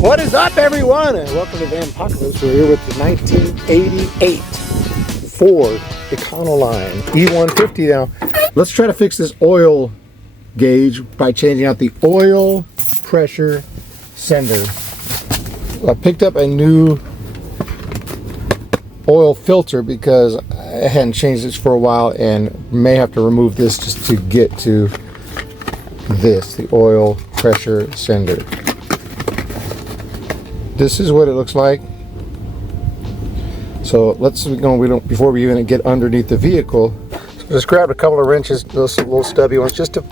What is up, everyone, and welcome to Van Apocalypse. We're here with the 1988 Ford Econoline E-150. Now, let's try to fix this oil gauge by changing out the oil pressure sender. I picked up a new oil filter because I hadn't changed this for a while and may have to remove this just to get to this, the oil pressure sender. This is what it looks like. So let's go, before we even get underneath the vehicle, just grab a couple of wrenches, those little stubby ones, just to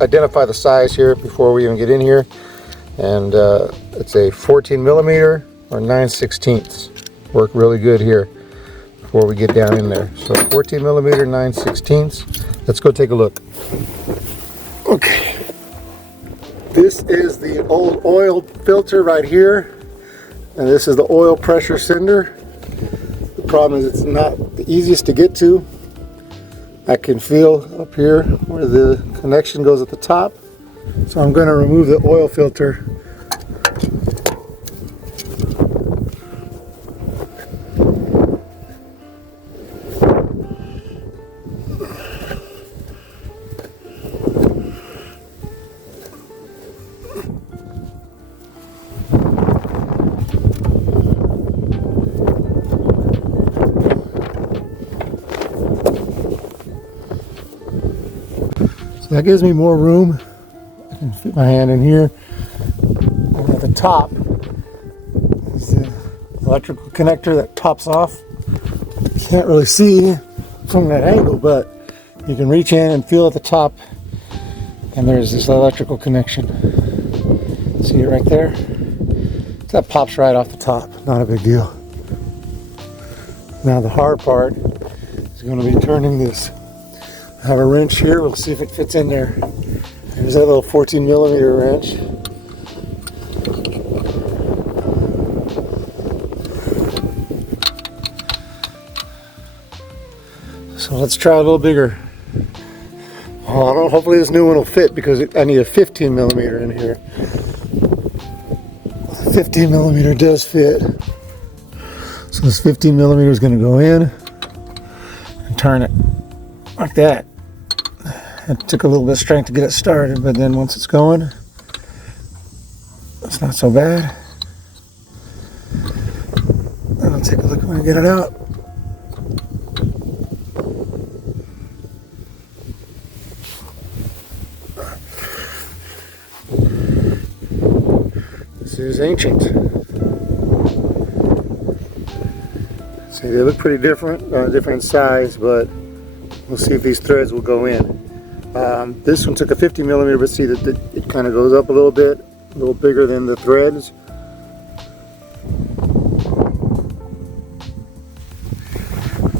identify the size here before we even get in here. And it's a 14 millimeter or 9/16. Work really good here before we get down in there. So 14 millimeter, 9/16. Let's go take a look. Okay. This is the old oil filter right here. And this is the oil pressure sender. The problem is it's not the easiest to get to. I can feel up here where the connection goes at the top. So I'm going to remove the oil filter. That gives me more room. I can fit my hand in here. And at the top is the electrical connector that pops off. You can't really see from that angle, but you can reach in and feel at the top, and there's this electrical connection. See it right there? That pops right off the top. Not a big deal. Now the hard part is going to be turning this. I have a wrench here. We'll see if it fits in there. There's that little 14 millimeter wrench. So let's try a little bigger. Oh, I don't know, hopefully this new one will fit because I need a 15 millimeter in here. The 15 millimeter does fit. So this 15 millimeter is going to go in and turn it like that. It took a little bit of strength to get it started, but then once it's going, it's not so bad. And I'll take a look when I get it out. This is ancient. See, they look pretty different, different size, but we'll see if these threads will go in. This one took a 50 millimeter, but see that it kind of goes up a little bit, a little bigger than the threads.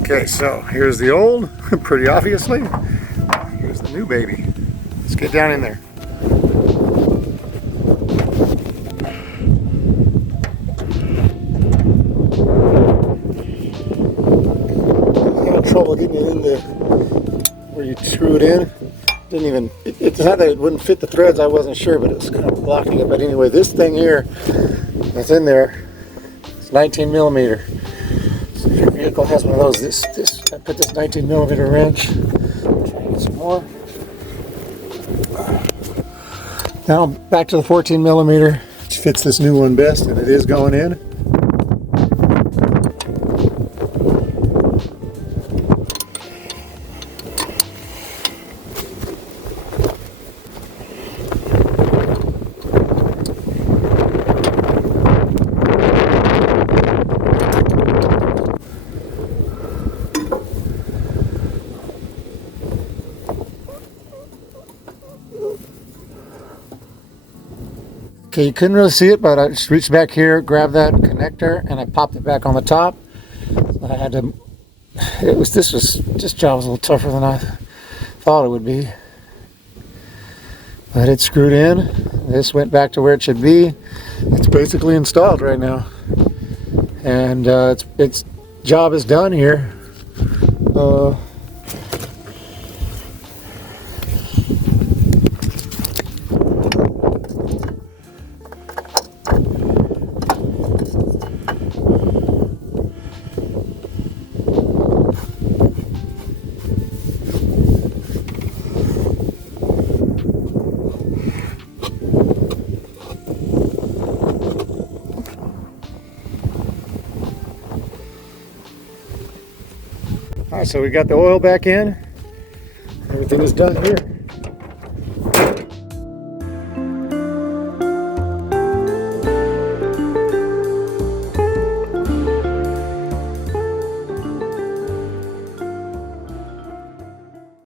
Okay, so here's the old, pretty obviously. Here's the new baby. Let's get down in there. I'm having trouble getting it in there where you screw it in. Didn't even, it's not that it wouldn't fit the threads, I wasn't sure, but it was kind of blocking it. But anyway, this thing here that's in there, it's 19 millimeter. So if your vehicle has one of those, I put this 19 millimeter wrench, try and get some more. Now back to the 14 millimeter, which fits this new one best, and it is going in. Okay, you couldn't really see it, but I just reached back here, grabbed that connector, and I popped it back on the top. I had to, this job was a little tougher than I thought it would be. But it's screwed in. This went back to where it should be. It's basically installed right now. And its job is done here. All right, so we got the oil back in. Everything is done here.